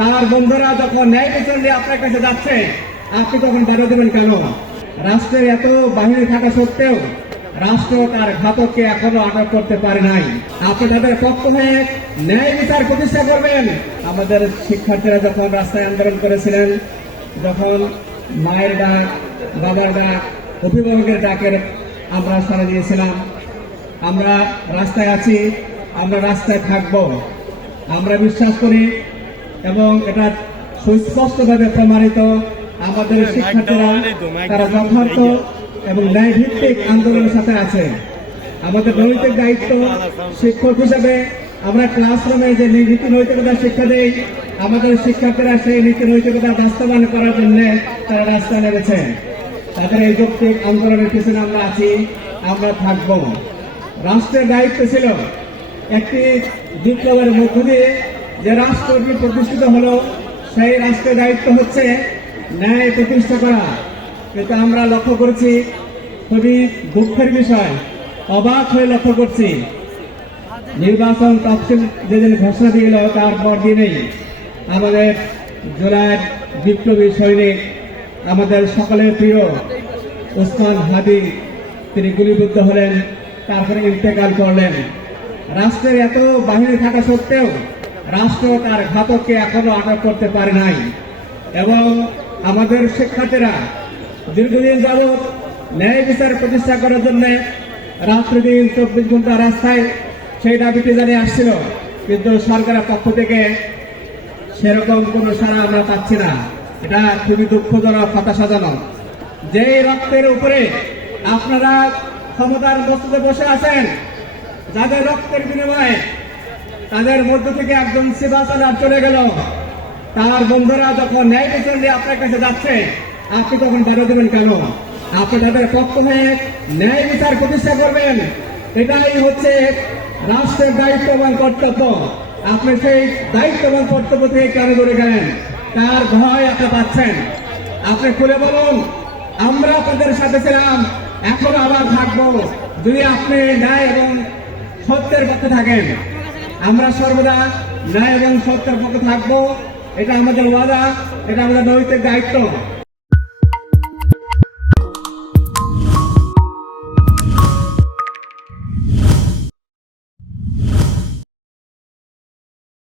তার বন্ধুরা যখন ন্যায় বিচার নিয়ে আপনার কাছে যাচ্ছে, আপনি তখন বাধা দেবেন কেন? রাষ্ট্রের এত বাহিনী থাকা সত্ত্বেও রাষ্ট্র তার ঘাতককে এখনো আটক করতে পারে নাই। আপনি তাদের পক্ষ হয়ে ন্যায় বিচার প্রতিষ্ঠা করবেন। আমাদের শিক্ষার্থীরা যখন রাস্তায় আন্দোলন করেছিলেন, যখন মায়ের ডাক, বাবার ডাক, অভিভাবকের ডাকের আমরা সাড়া দিয়েছিলাম। আমরা রাস্তায় আছি, আমরা রাস্তায় থাকব। আমরা বিশ্বাস করি এবং এটা সুস্পষ্টভাবে প্রমাণিত, আমাদের শিক্ষার্থীরা তারা যথার্থ এবং ন্যায়ভিত্তিক আন্দোলনের সাথে আছে। আমাদের নৈতিক দায়িত্ব শিক্ষক হিসেবে আমরা ক্লাসরুমে যে নীতি নৈতিকতা শিক্ষা দেই, আমাদের শিক্ষার্থীরা সেই নীতি নৈতিকতা বাস্তবায়ন করার জন্য তারা রাস্তায় নেমেছে। তাদের এই যৌক্তিক আন্দোলনের পিছনে আমরা আছি, আমরা থাকব। রাষ্ট্রের দায়িত্ব ছিল একটি বিপ্লবের মধ্য দিয়ে যে রাষ্ট্রটি প্রতিষ্ঠিত হলো, সেই রাষ্ট্রের দায়িত্ব হচ্ছে ন্যায় প্রতিষ্ঠা করা। কিন্তু আমরা লক্ষ্য করছি, খুবই দুঃখের বিষয়, অবাক হয়ে লক্ষ্য করছি, নির্বাচন তফসিল যেদিন ঘোষণা দিয়ে গেল তারপর দিনেই আমাদের জুলাই বিপ্লবী সৈনিক, আমাদের সকলের প্রিয় ওসমান হাদি, তিনি গুলিবিদ্ধ হলেন, তারপরে ইন্তেকাল করলেন। রাষ্ট্রের এত বাহিনী থাকা সত্ত্বেও রাষ্ট্র তার ঘাতককে এখনো আটক করতে পারে নাই। এবং আমাদের শিক্ষার্থীরা দীর্ঘদিন যাবৎ ন্যায় বিচার প্রতিষ্ঠা করার জন্য রাত্রিদিন 24 ঘন্টা রাস্তায় সেই দাবিটি জানিয়ে আসছিল, কিন্তু সরকারের পক্ষ থেকে সেরকম কোনো সাড়া আমরা পাচ্ছি না। এটা খুবই দুঃখজনক, হতাশাজনক। যে রক্তের উপরে আপনারা ক্ষমতার বস্তুতে বসে আছেন, যাদের রক্তের বিনিময়ে তাদের মধ্য থেকে একজন সিপাহসালার চলে গেল, তার বন্ধুরা যখন ন্যায় বিচার নিয়ে আপনার কাছে যাচ্ছে, আপনি তখন বাধা দেবেন কেন? আপনি তাদের পক্ষ হয়ে ন্যায় বিচার প্রতিষ্ঠা করবেন। এটাই হচ্ছে রাষ্ট্রের দায়িত্ব এবং কর্তব্য। আপনি সেই দায়িত্ব এবং কর্তব্য থেকে কেন দূরে গেলেন? তার ভয় আপনি পাচ্ছেন। আপনি খুলে বলুন, আমরা আপনাদের সাথে ছিলাম, এখন আবার থাকবো, যদি আপনি ন্যায় এবং সত্যের পক্ষে থাকেন। আমরা সর্বদা ন্যায় এবং সত্যের পক্ষে থাকবো, এটা আমাদের ওয়াদা, এটা আমাদের নৈতিক দায়িত্ব।